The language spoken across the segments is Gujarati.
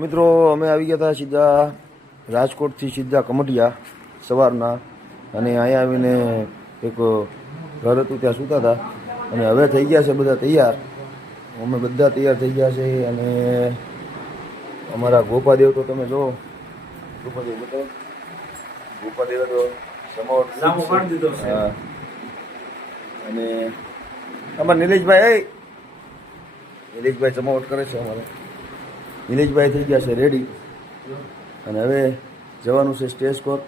મિત્રો અમે આવી ગયા હતા સીધા રાજકોટથી સીધા કમટિયા સવારના, અને અહીંયા આવીને એક ઘર હતું ત્યાં સૂતા હતા, અને હવે થઈ ગયા છે બધા તૈયાર. અમે બધા તૈયાર થઈ ગયા છે. અને અમારા ગોપાદેવ તો તમે જો, ગોપાદેવ બતાવો, ગોપાદેવ તો સમાવટ. હા, અને અમારા નિલેશભાઈ, નિલેશભાઈ સમાવટ કરે છે. અમારે નિલેશભાઈ થઈ ગયા છે રેડી, અને હવે જવાનું છે સ્ટેજ પર.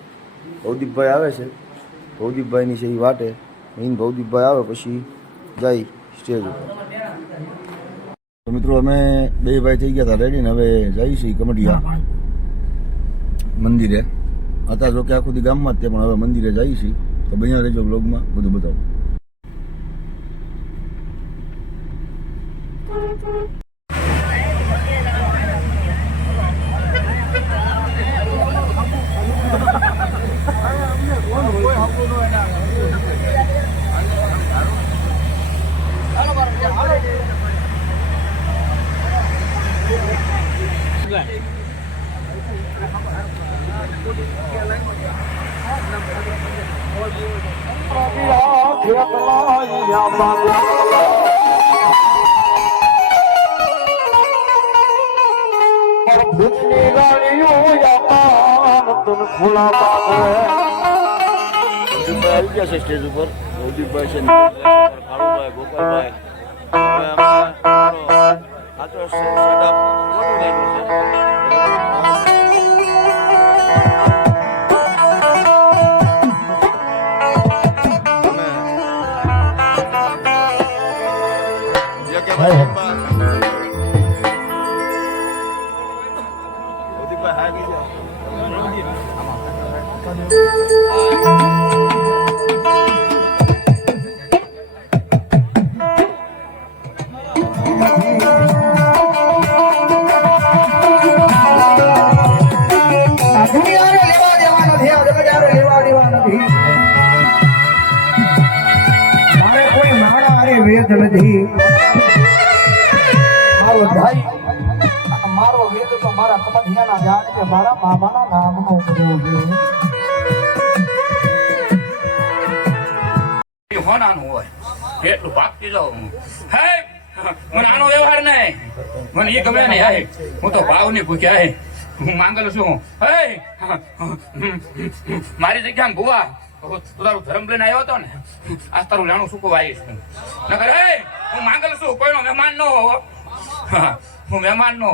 ભવદીપભાઈ આવે છે, ભવદીપભાઈની છે એ વાટે. મેઇન ભવદીપભાઈ આવે પછી જાય સ્ટેજ ઉપર. તો મિત્રો અમે બે ભાઈ થઈ ગયા હતા રેડી, ને હવે જઈએ છીએ કમટિયા મંદિરે. હતા જો કે આખું દી ગામમાં જ તે, પણ હવે મંદિરે જઈએ છીએ. તો અહીંયા રહેજો બ્લોગમાં, બધું બતાવું. આવી ગયા છે સ્ટેજ ઉપર. ભવદીપભાઈ છે, કાળુભાઈ, ગોપાલભાઈ. મારો વેદ તો મારા કમઠિયાના જાણ કે મારા મામાના નામનો કર્યો છે. હોનાનું હોય એટલું ભાગતી જાઉં. હે મને આનો વ્યવહાર નહીં, મને એ ગમે નહીં. હે હું તો ભાવ ની ભૂખ્યા. હે હું માંગલ છું. હે મારી જગ્યામાં ભુવા તું તારું ધર્મ લઈને આવ્યો હતો ને, આ તારું લાણું સુકું આવીશ. નકર હે હું માંગલ છું, કોઈનો મહેમાન ન હોવો. હું મહેમાન નો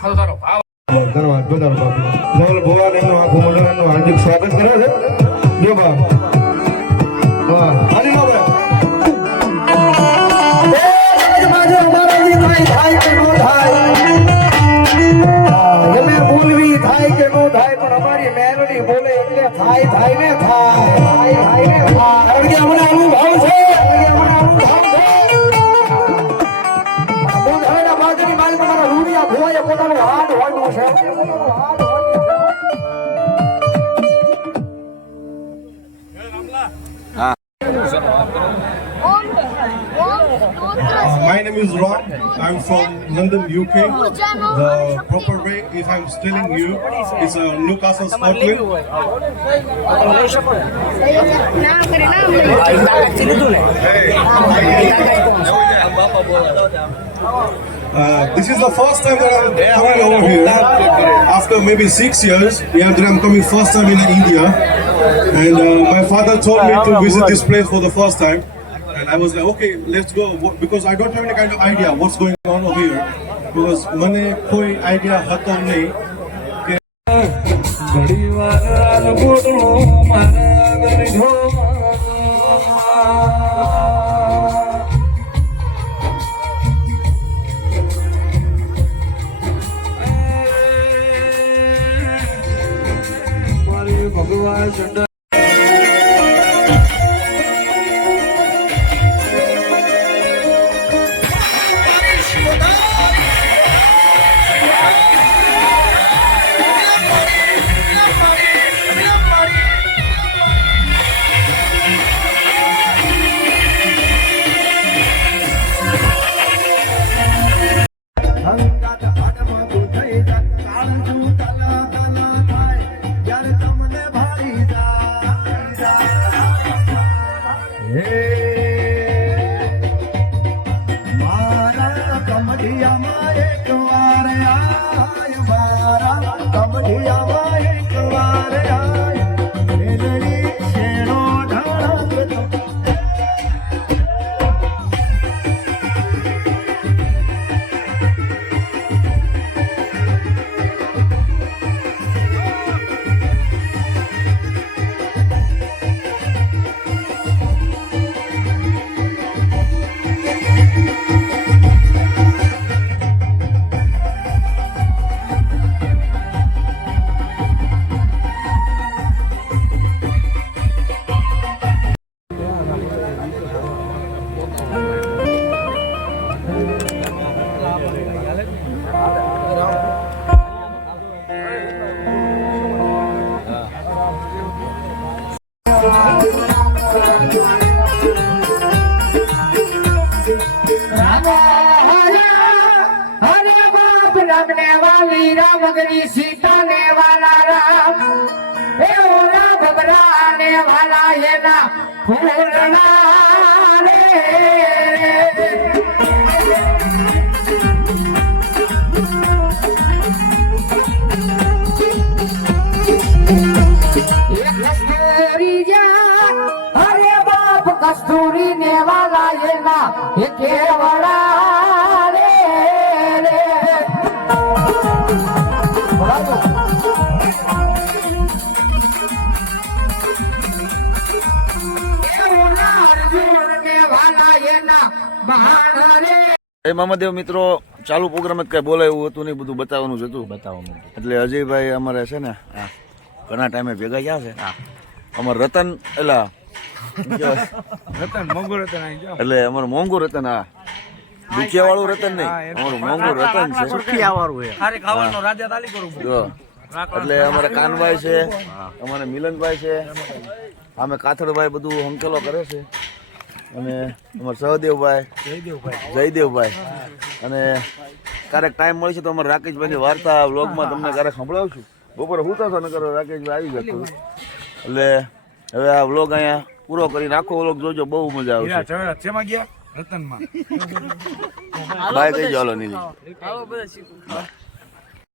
હા, તારો ભાવ ભગવાન એમનું આખું મંડળનું હાર્દિક સ્વાગત કરે છે. જો બા બોલવી થાય કે નો થાય, પણ અમારી મેલડી બોલે એટલે થાય થાય ને થાય, થાય થાય ને થાય. કારણ કે અમને અનુભવ છે, ભુવાએ પોતાનું હાથ વાળ્યું છે. My name is Ron. I'm from London, UK. The proper way, if I'm telling you, it's Newcastle, Scotland. This is the first time that I'm coming over here. After maybe 6 years, yeah, that I'm coming first time in India. And my father told me to visit this place for the first time. And I was like, okay, let's go. Because I don't have any kind of idea what's going on over here. Because મને કોઈ idea હતો નહીં. ભગવાન અંગાત હાડમાં દુખાઈ જાય હરે બાપ રામને વાલી રામ ગરી સીતા ને વાલા રામ એ ઓલા ભબરા ને વાલા એના ફૂલના રે કસ્તુરી જા હરે બાપ કસ્તુરી ને વાલા એના એ કેવડા રે એ મામાદેવ મિત્રો ચાલુ પ્રોગ્રામ જ કઈ બોલાય એવું હતું નહીં, બધું બતાવવાનું જ હતું. એટલે અજયભાઈ અમારે છે ને ઘણા ટાઈમે ભેગા ગયા છે. અમારે રતન એટલે અમારું મોંઘું રતન, હા દુખિયા વાળું રતન નહીં, અમારું મોંઘું રતન છે. જો એટલે અમારા કાનભાઈ છે, અમારા મિલનભાઈ છે, અમે કાથડભાઈ બધું હંકેલો કરે છે, અને અમારા સહદેવભાઈ જયદેવભાઈ. અને ક્યારેક ટાઈમ મળશે તો અમારા રાકેશભાઈની વાર્તા વ્લોગમાં તમને ક્યારેક સંભળાવશું. બપોરે હુતા છો નકર રાકેશભાઈ આવી જતું. એટલે હવે આ વ્લોગ અહીંયા પૂરો કરીને આખો વ્લોગ જોજો, બહુ મજા આવશે. બાય કહી ચાલો નીલી.